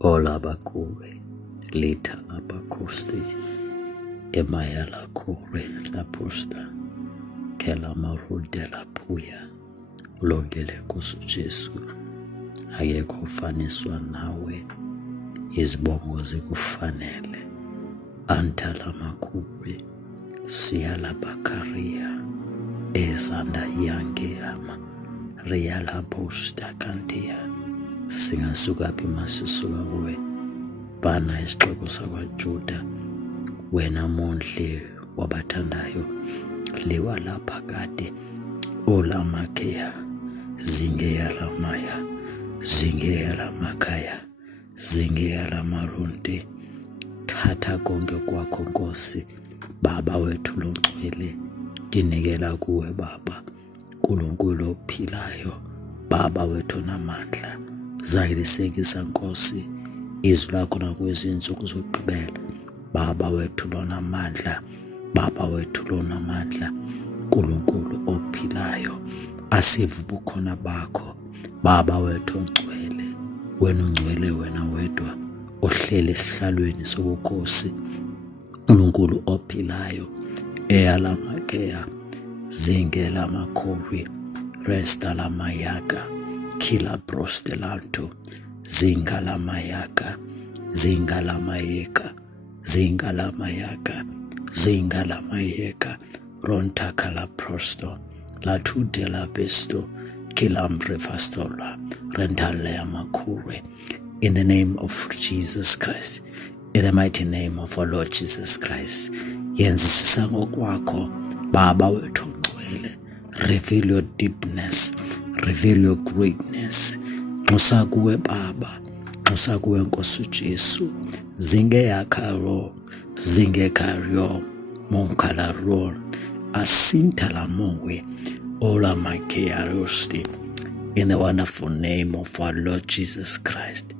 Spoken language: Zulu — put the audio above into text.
Ola bakure, lita abakosti, emaya la kure la posta, kela marude la puya, ulongele Nkosi Jesu, akekho ufaniswa nawe, izibongo zikufanele, antala makure, siyala bakaria, ezanda yangeyama, riyala posta kantia, singasuka phi masisuka kuwe, bana isixeko sakwaJuda, wena mondli wabathandayo, liwa lapha kade, olamakheya, zingeyala maya, zingeyala makhaya, zingeyala marunti, thatha konke kwakho Nkosi, Baba wethu longcwele, kinikela kuwe Baba, Nkulunkulu ophilayo, Baba wethu namandla, zayilisekisa Nkosi, izwi lakho nakwezinsuku zokugqibela, Baba wethu lonamandla, Baba wethu lonamandla, Nkulunkulu ophilayo, asive ubukhona bakho, Baba wethu ongcwele, wena ungcwele wena wedwa, ohleli esihlalweni sobukhosi, uNkulunkulu ophilayo, eyalamakeya, zingela makhori, resta la mayaka, kila prostelanto, zingala mayaka, zingala mayeka, zingala mayaka, zingala mayeka, ronta kala prosto, la tude la vesto, kilambre fastola, rentale amakure. In the name of Jesus Christ, in the mighty name of our Lord Jesus Christ, yenzisisa ngokwakho, Baba wethu ongcwele, reveal your deepness, reveal your greatness, nxusa kuwe Baba, nxusa kuwe Nkosi Jesu, zingeyakaro, zingekario, monkalaro, asinta la mowe, ola makearosti, in the wonderful name of our Lord Jesus Christ.